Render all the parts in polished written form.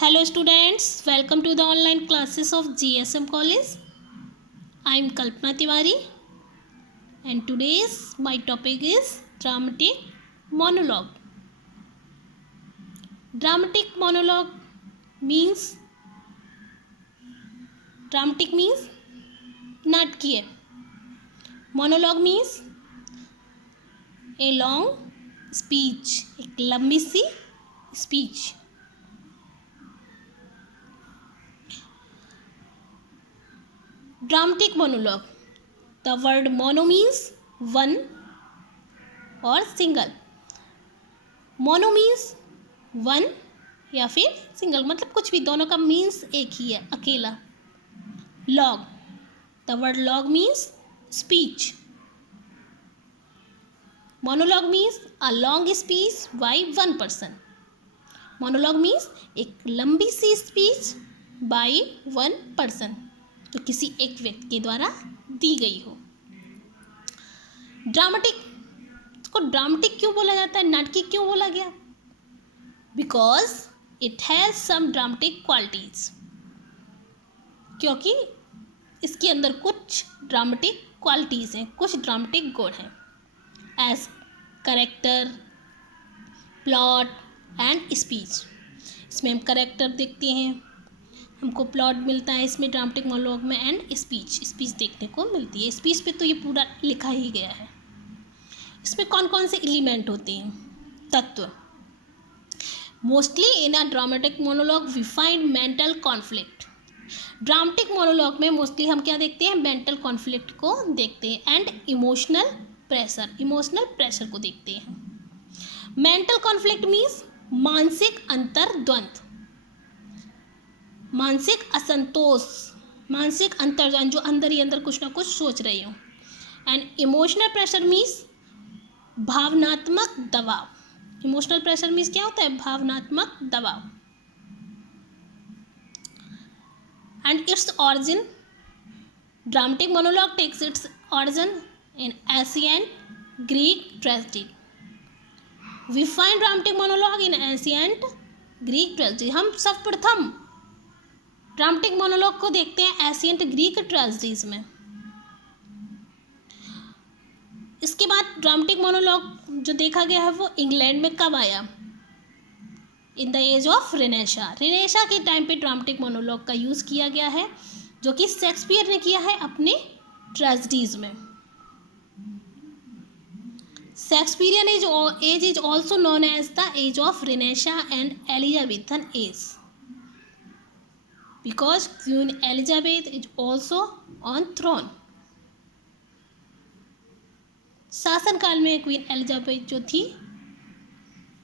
Hello students, welcome to the online classes of GSM College. I am Kalpana Tiwari and today's my topic is dramatic monologue. Dramatic monologue means नाटकीय. Monologue means a long speech, एक लंबी सी speech. Dramatic monologue. The word mono means one और single. Mono means one या फिर single, मतलब कुछ भी, दोनों का means एक ही है, अकेला. Log. The word log means speech. Monologue means a long speech by one person. Monologue means एक लंबी सी speech by one person, जो किसी एक व्यक्ति के द्वारा दी गई हो. ड्रामेटिक को ड्रामेटिक क्यों बोला जाता है, नाटकीय क्यों बोला गया? Because it has some dramatic qualities, क्योंकि इसके अंदर कुछ ड्रामेटिक क्वालिटीज हैं, कुछ ड्रामेटिक गुण हैं. As character, plot and speech. इसमें हम करेक्टर देखते हैं, हमको प्लॉट मिलता है इसमें ड्रामेटिक मोनोलॉग में, एंड स्पीच देखने को मिलती है. स्पीच पे तो ये पूरा लिखा ही गया है. इसमें कौन कौन से एलिमेंट होते हैं, तत्व. Mostly in a dramatic monologue we find mental conflict. Dramatic monologue में मोस्टली हम क्या देखते हैं, मेंटल कॉन्फ्लिक्ट को देखते हैं, एंड इमोशनल प्रेशर को देखते हैं. मेंटल कॉन्फ्लिक्ट मीन्स मानसिक अंतर्द्वंद, मानसिक असंतोष, मानसिक अंतर्द्वंद, जो अंदर ही अंदर कुछ ना कुछ सोच रही हूँ. एंड इमोशनल प्रेशर मीन्स भावनात्मक दबाव. इमोशनल प्रेशर मीन्स क्या होता है, भावनात्मक दबाव. And its origin, dramatic monologue takes its origin in ancient Greek tragedy. We find dramatic monologue in ancient Greek tragedy. हम सब प्रथम ड्रामेटिक मोनोलॉग को देखते हैं एशियंट ग्रीक ट्रेजेडीज में. इसके बाद ड्रामेटिक मोनोलॉग जो देखा गया है वो इंग्लैंड में कब आया, इन द एज ऑफ रिनेशा. रिनेशा के टाइम पे ड्रामेटिक मोनोलॉग का यूज़ किया गया है, जो कि शेक्सपियर ने किया है अपने ट्रेजेडीज में. Shakespearean age is also known as the age of renaissance and Elizabethan age, because Queen Elizabeth is also on throne. शासन काल में क्वीन एलिजाबेथ जो थी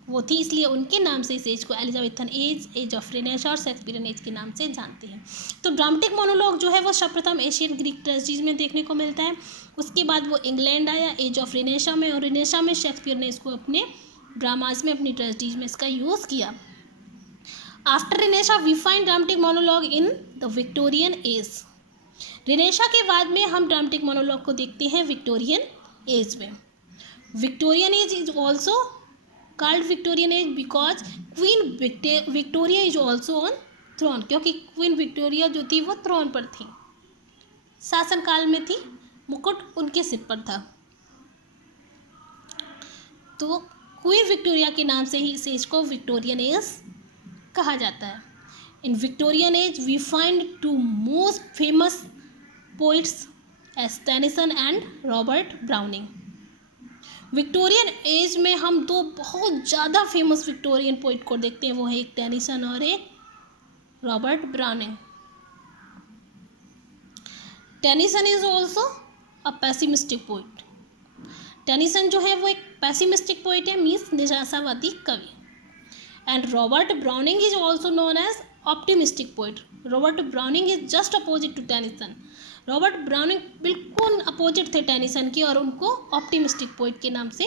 वो थी, इसलिए उनके नाम से इस एज को एलिजाबेथन एज, एज ऑफ रिनेशा और शेक्सपियरियन एज के नाम से जानते हैं. तो ड्रामेटिक मोनोलॉग जो है वो सर्वप्रथम एशियन ग्रीक ट्रेजेडीज में देखने को मिलता है. उसके बाद वो इंग्लैंड आया एज ऑफ रिनेशा में, और रिनेशा में शेक्सपियर ने इसको अपने ड्रामाज में, अपनी ट्रेजेडीज में इसका यूज़ किया. After renaissance we find dramatic monologue in the Victorian age. Renaissance के बाद में हम ड्रामेटिक मोनोलॉग को देखते हैं विक्टोरियन एज में. Victorian age is also called Victorian age because queen Victoria is also on throne, क्योंकि क्वीन विक्टोरिया जो थी वो थ्रोन पर थी, शासन काल में थी, मुकुट उनके सिर पर था. तो क्वीन विक्टोरिया के नाम से ही इस एज को विक्टोरियन एज कहा जाता है. In Victorian age we find two most famous poets as Tennyson and Robert Browning. Victorian age में हम दो बहुत ज़्यादा फेमस विक्टोरियन पोइट को देखते हैं, वो है एक टेनिसन और एक Robert browning. Tennyson is also a pessimistic poet. Tennyson जो है वो एक पैसिमिस्टिक पोइट है, मीन्स निराशावादी कवि. And Robert Browning is also known as optimistic poet. Robert Browning is just opposite to Tennyson. Robert Browning बिल्कुल अपोजिट थे Tennyson की, और उनको ऑप्टिमिस्टिक पोइट के नाम से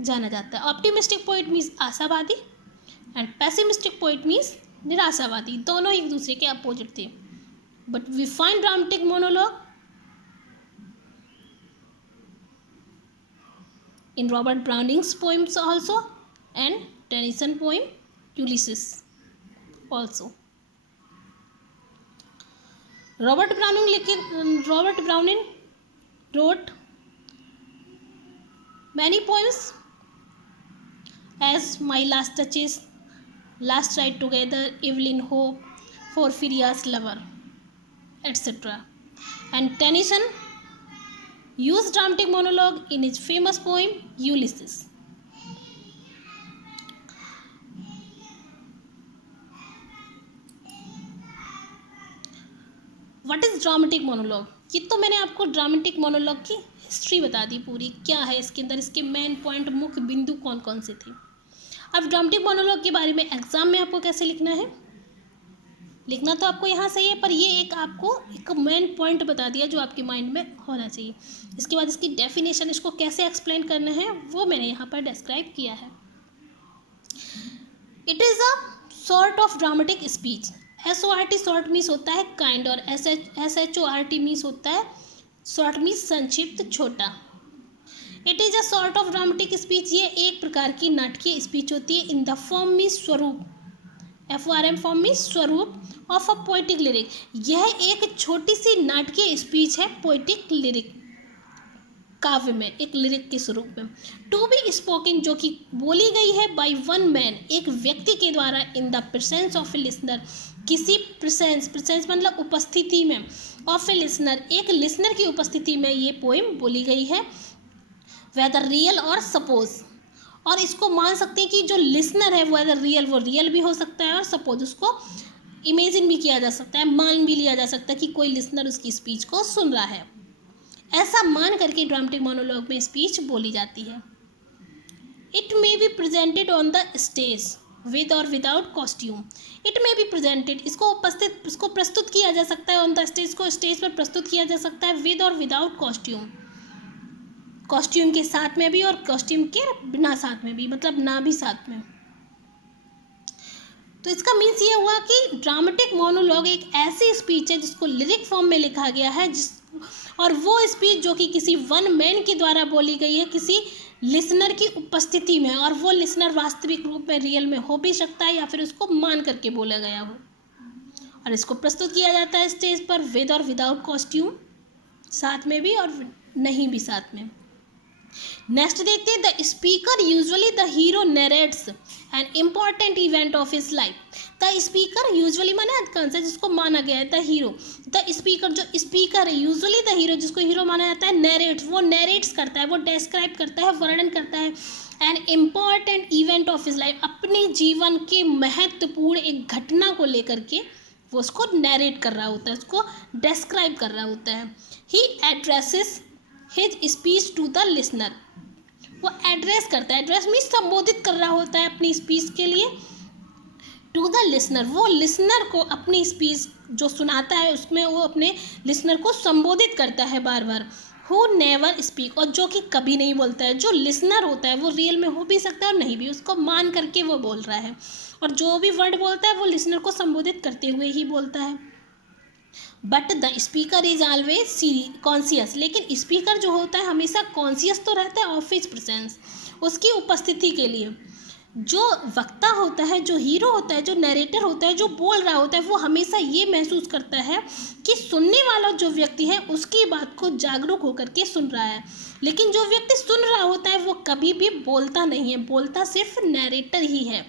जाना जाता है. ऑप्टिमिस्टिक पोइट मीन्स आशावादी एंड पैसिमिस्टिक पोइट मीन्स निराशावादी. दोनों एक दूसरे के अपोजिट थे. But we find dramatic monologue in Robert Browning's poems also and Tennyson poem Ulysses. also. Robert Browning wrote many poems as My Last Touches, Last Ride Together, Evelyn Hope, Porphyria's Lover, etc. And Tennyson used dramatic monologue in his famous poem Ulysses. What is dramatic monologue? ये तो मैंने आपको dramatic monologue की history बता दी पूरी, क्या है इसके अंदर, इसके मेन पॉइंट, मुख्य बिंदु कौन कौन से थे। अब ड्रामेटिक मोनोलॉग के बारे में एग्जाम में आपको कैसे लिखना है, लिखना तो आपको यहाँ सही है, पर ये एक आपको एक मेन पॉइंट बता दिया जो आपके माइंड में होना चाहिए। इसके बाद इसकी डेफिनेशन, इसको कैसे एक्सप्लेन करना है वो मैंने यहाँ पर डिस्क्राइब किया है। It is a sort of dramatic speech. SORT short means होता है काइंड, और SHORT मीन्स होता है शॉर्ट मीन्स संक्षिप्त, छोटा। It is a sort of dramatic speech, ये एक प्रकार की नाटकीय स्पीच होती है। इन द फॉर्म मीन्स स्वरूप, FORM फॉर्म मीन्स स्वरूप ऑफ अ पोइटिक लिरिक, यह एक छोटी सी नाटकीय स्पीच है पोइटिक लिरिक, काव्य में, एक लिरिक के स्वरूप में। टू बी स्पोकन, जो कि बोली गई है बाय वन मैन, एक व्यक्ति के द्वारा, in the presence of A listener, किसी प्रेजेंस मतलब उपस्थिति में, ऑफ ए लिसनर, एक लिसनर की उपस्थिति में ये पोएम बोली गई है। वेदर रियल और सपोज, और इसको मान सकते हैं कि जो लिसनर है वो वेदर रियल, वो रियल भी हो सकता है, और सपोज उसको इमेजिन भी किया जा सकता है, मान भी लिया जा सकता है कि कोई लिसनर उसकी स्पीच को सुन रहा है। ऐसा मान करके ड्रामेटिक मोनोलॉग में स्पीच बोली जाती है। It may be presented on the stage with और without costume. It may be presented, इसको प्रस्तुत किया जा सकता है, ऑन द स्टेज, को स्टेज पर प्रस्तुत किया जा सकता है, विद और विदाउट कॉस्ट्यूम, कॉस्ट्यूम के साथ में भी और कॉस्ट्यूम के बिना साथ में भी, मतलब ना भी साथ में। तो इसका मीन्स ये हुआ कि ड्रामेटिक मोनोलॉग एक ऐसी स्पीच है जिसको लिरिक फॉर्म में लिखा गया है, और वो स्पीच जो कि किसी वन मैन के द्वारा बोली गई है किसी लिसनर की उपस्थिति में, और वो लिसनर वास्तविक रूप में रियल में हो भी सकता है या फिर उसको मान करके बोला गया हो, और इसको प्रस्तुत किया जाता है स्टेज पर विद और विदाउट कॉस्ट्यूम, साथ में भी और नहीं भी साथ में। नेक्स्ट देखते हैं, the speaker usually the hero narrates an important event of his life. The speaker usually माना आंसर जिसको माना गया है, द हीरो, द स्पीकर, जो स्पीकर है, यूजुअली द हीरो जिसको हीरो माना जाता है, नरेट्स, वो नरेट्स करता है, वो डिस्क्राइब करता है, वर्णन करता है an important event of his life, अपने जीवन के महत्वपूर्ण एक घटना को लेकर के वो उसको नरेट कर रहा होता है, उसको डिस्क्राइब कर रहा होता है। He addresses his speech to the listener, वो एड्रेस करता है, एड्रेस मीन्स संबोधित कर रहा होता है अपनी स्पीच के लिए, टू द लिसनर, वो लिसनर को अपनी स्पीच जो सुनाता है उसमें वो अपने लिसनर को संबोधित करता है बार बार। हु नेवर स्पीक, और जो कि कभी नहीं बोलता है, जो लिसनर होता है वो रियल में हो भी सकता है और नहीं भी, उसको मान करके वो बोल रहा है, और जो भी वर्ड बोलता है वो लिसनर को संबोधित करते हुए ही बोलता है। But the speaker is always conscious, लेकिन स्पीकर जो होता है हमेशा कॉन्शियस तो रहता है ऑफ हिज प्रेजेंस, उसकी उपस्थिति के लिए। जो वक्ता होता है, जो हीरो होता है, जो नरेटर होता है, जो बोल रहा होता है, वो हमेशा ये महसूस करता है कि सुनने वाला जो व्यक्ति है उसकी बात को जागरूक होकर के सुन रहा है, लेकिन जो व्यक्ति सुन रहा होता है वो कभी भी बोलता नहीं है, बोलता सिर्फ नरेटर ही है,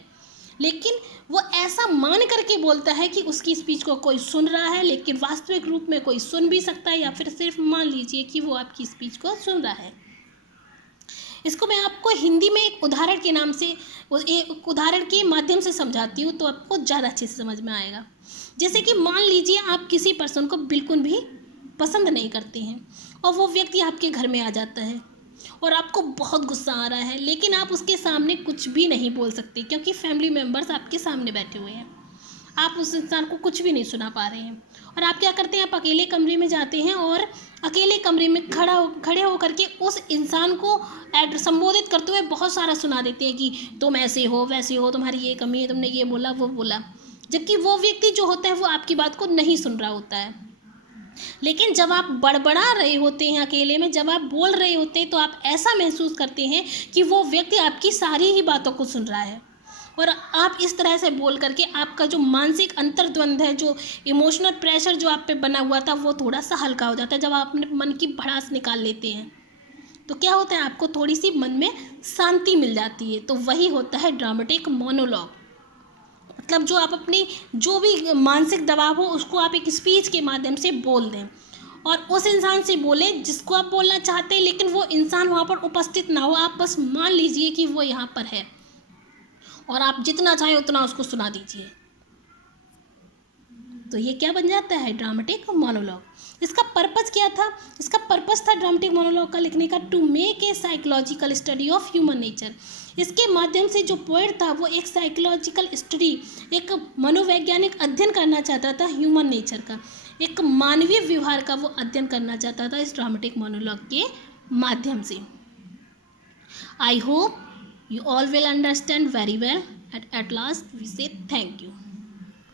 लेकिन वो ऐसा मान करके बोलता है कि उसकी स्पीच को कोई सुन रहा है, लेकिन वास्तविक रूप में कोई सुन भी सकता है या फिर सिर्फ मान लीजिए कि वो आपकी स्पीच को सुन रहा है। इसको मैं आपको हिंदी में एक उदाहरण के नाम से, एक उदाहरण के माध्यम से समझाती हूँ तो आपको ज़्यादा अच्छे से समझ में आएगा। जैसे कि मान लीजिए आप किसी पर्सन को बिल्कुल भी पसंद नहीं करते हैं और वो व्यक्ति आपके घर में आ जाता है और आपको बहुत गुस्सा आ रहा है, लेकिन आप उसके सामने कुछ भी नहीं बोल सकते क्योंकि फैमिली मेम्बर्स आपके सामने बैठे हुए हैं, आप उस इंसान को कुछ भी नहीं सुना पा रहे हैं, और आप क्या करते हैं, आप अकेले कमरे में जाते हैं और अकेले कमरे में खड़े होकर के उस इंसान को संबोधित करते हुए बहुत सारा सुना देते हैं कि तुम ऐसे हो वैसे हो, तुम्हारी ये कमी है, तुमने ये बोला वो बोला, जबकि वो व्यक्ति जो होता है वो आपकी बात को नहीं सुन रहा होता है। लेकिन जब आप बड़बड़ा रहे होते हैं अकेले में, जब आप बोल रहे होते हैं तो आप ऐसा महसूस करते हैं कि वो व्यक्ति आपकी सारी ही बातों को सुन रहा है, और आप इस तरह से बोल करके आपका जो मानसिक अंतर्द्वंद है, जो इमोशनल प्रेशर जो आप पे बना हुआ था, वो थोड़ा सा हल्का हो जाता है। जब आप अपने मन की भड़ास निकाल लेते हैं तो क्या होता है, आपको थोड़ी सी मन में शांति मिल जाती है। तो वही होता है ड्रामेटिक मोनोलॉग। मतलब जो आप अपनी जो भी मानसिक दबाव हो उसको आप एक स्पीच के माध्यम से बोल दें, और उस इंसान से बोलें जिसको आप बोलना चाहते हैं, लेकिन वो इंसान वहाँ पर उपस्थित ना हो, आप बस मान लीजिए कि वो यहाँ पर है और आप जितना चाहें उतना उसको सुना दीजिए। तो ये क्या बन जाता है, ड्रामेटिक मोनोलॉग। इसका पर्पस क्या था, इसका पर्पस था ड्रामेटिक मोनोलॉग का लिखने का, to make a psychological study of human nature. इसके माध्यम से जो पोएट था वो एक साइकोलॉजिकल स्टडी, एक मनोवैज्ञानिक अध्ययन करना चाहता था ह्यूमन नेचर का, एक मानवीय व्यवहार का वो अध्ययन करना चाहता था इस ड्रामेटिक मोनोलॉग के माध्यम से। I hope you all will understand very well. At last we say thank you.